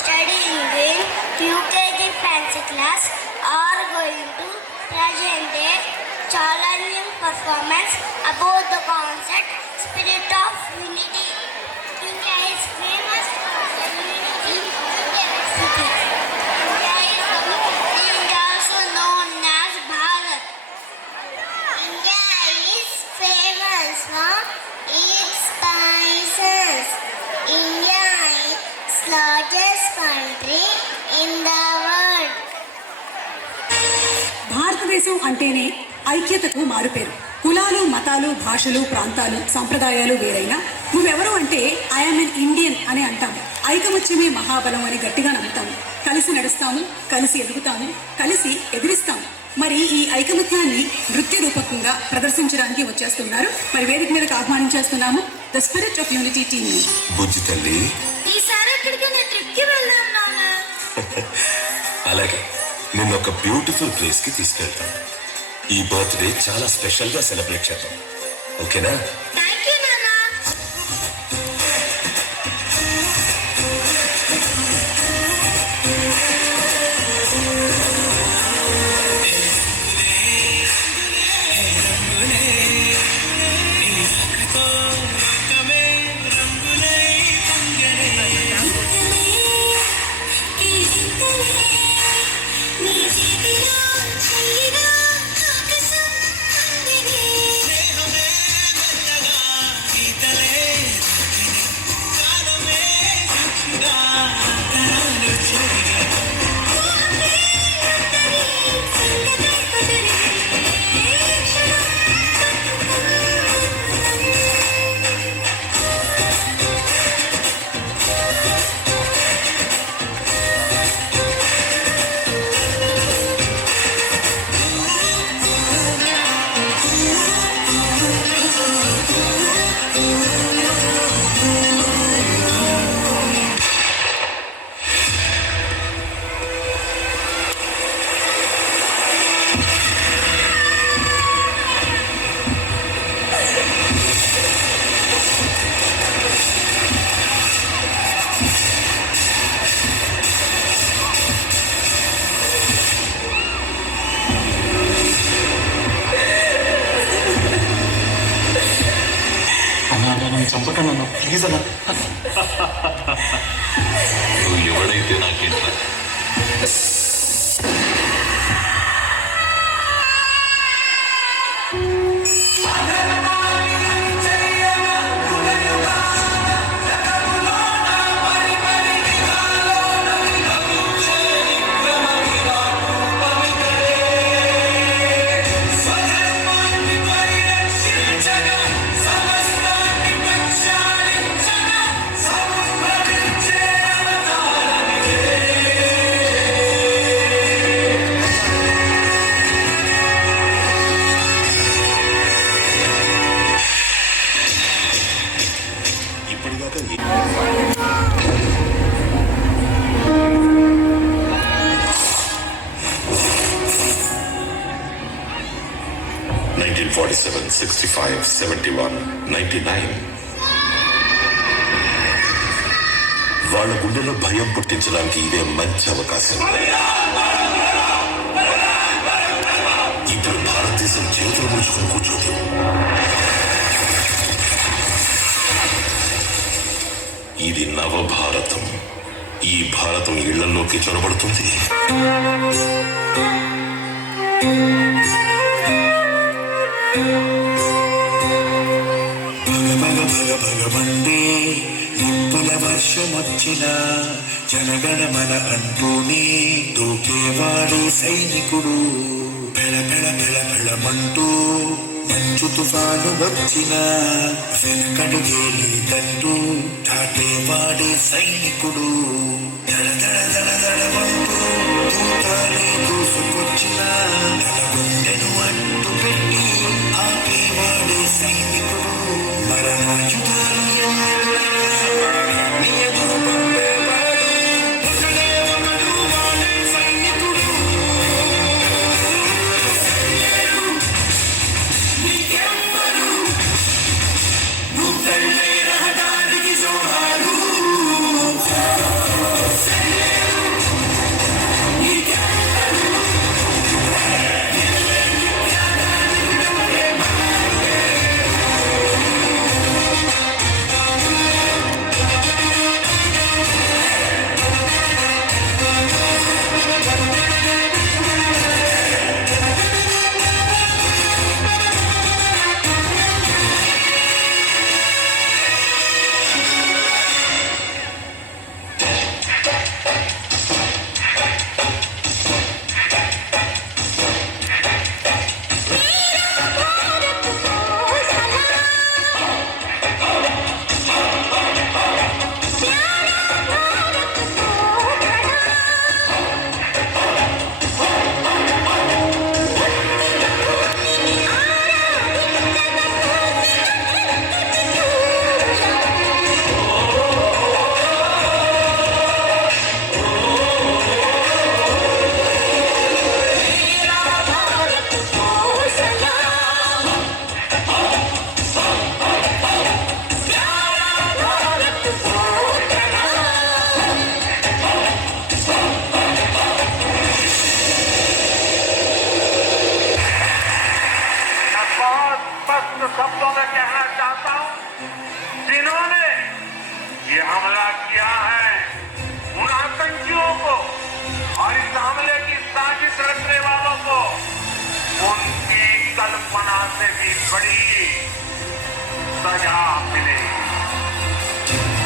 studying in UKG fancy class are going to present a challenging performance about the concept spirit of unity. India is famous for the unity in diversity. India is also known as Bharat. India is famous for its spices. India is largest country in the world. భారతదేశం అంటేనే ఐక్యతకు మారుపేరు. కులాలు, మతాలు, భాషలు, ప్రాంతాలు, సంప్రదాయాలు వేరైనా నువ్వెవరు అంటే ఐఎమ్ ఎన్ ఇండియన్ అని అంటాము. ఐకమత్యమే మహాబలం అని గట్టిగా నమ్ముతాము. కలిసి నడుస్తాము, కలిసి ఎదుగుతాము, కలిసి ఎదిరిస్తాము. మరి ఈ ఐకమత్యాన్ని నృత్య రూపకంగా ప్రదర్శించడానికి వచ్చేస్తున్నారు. మరి వేదిక మీదకి ఆహ్వానించేస్తున్నాము the spirit of unity team ని. బుజ్జి తల్లి, ఈసారి ఎక్కడికైనా ట్రిప్కి వెళ్దాం నాన్న. అలాగే నిన్న ఒక బ్యూటిఫుల్ ప్లేస్ కి తీసుకెళ్తాను. ఈ బర్త్డే చాలా స్పెషల్ గా సెలబ్రేట్ చేద్దాం, ఓకేనా? థ్యాంక్ యూ నాన్న. చంపకండి అన్న, ప్లీజ్ అన్న. నువ్వు ఎవడైతే నాకేంట. ఇప్పటిదాకా 1947, 65, 71, 99 వాళ్ళ గుండెలో భయం పుట్టించడానికి ఇదే మంచి అవకాశం. ఇప్పుడు భారతదేశం చేతులు ముడుచుకుని కూర్చోదు. ఇది నవభారతం. ఈ భారతం ఇళ్లలోకి చొరబడుతుంది. భగభగభగభగమండే నిప్పుల వర్షమొచ్చిన జనగణమన అంటూనే దూకేవాడే సైనికుడు. పెళ పెళ పెళ పెళమంటూ మంచు తుఫాను వచ్చిన వెనకడుగే లేదంటూ దాటేవాడే సైనికుడు. దడ దడ దడ దడమంటూ దూతాలే దూసుకొచ్చిన తన గుండెను అంటు పెట్టి ఆపేవాడే సైనికుడు. మరణాయుధాలు నీ ఎదురు పంపేవాడు ఒకడే ఒకడు వాడే సైనికుడు. నీకెవ్వరు నువ్వెళ్ళే రహదారికి జోహారు. ये हमला किया है उन आतंकियों को और इस हमले की साजिश रचने वालों को उनकी कल्पना से भी बड़ी सजा मिलेगी,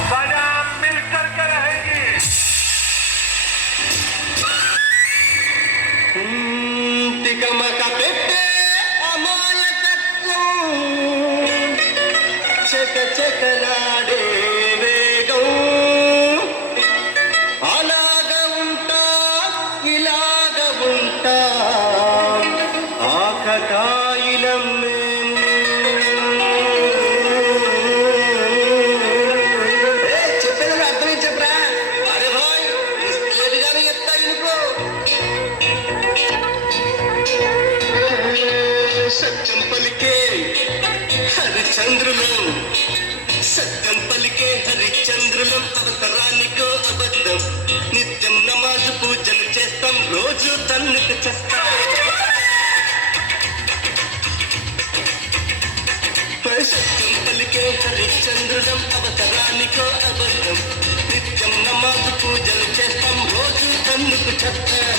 सजा मिलकर के रहेगी। తికమక పెట్టే అమాయకత్వం చక చకలాడే వేగం అలాగ ఉంటా ఇలాగ ఉంటా ఆకతాయిలం చెప్పేది అర్థమే చెప్పరా అరే భాయ్ లేదుగానే ఎత్తా ఇనుకో సత్యం పలికే హరిచంద్రులం సత్యం పలికే హరిచంద్రులం అవసరానికో అబద్ధం నిత్యం నమాజు పూజలు చేస్తాం రోజు తన్నుకు చేస్తాం సత్యం పలికే హరిచంద్రులం అవసరానికో అబద్ధం నిత్యం నమాజు పూజలు చేస్తాం రోజు తన్నుకు చేస్తాం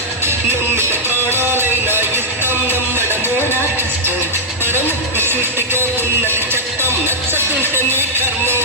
నమ్మిత ప్రాణాలైనా ఇస్తాం నమ్మడమేనా కష్టం పరముక్కు సూటిగా ఉన్నది చెప్తాం నచ్చకుంటే నీ కర్మం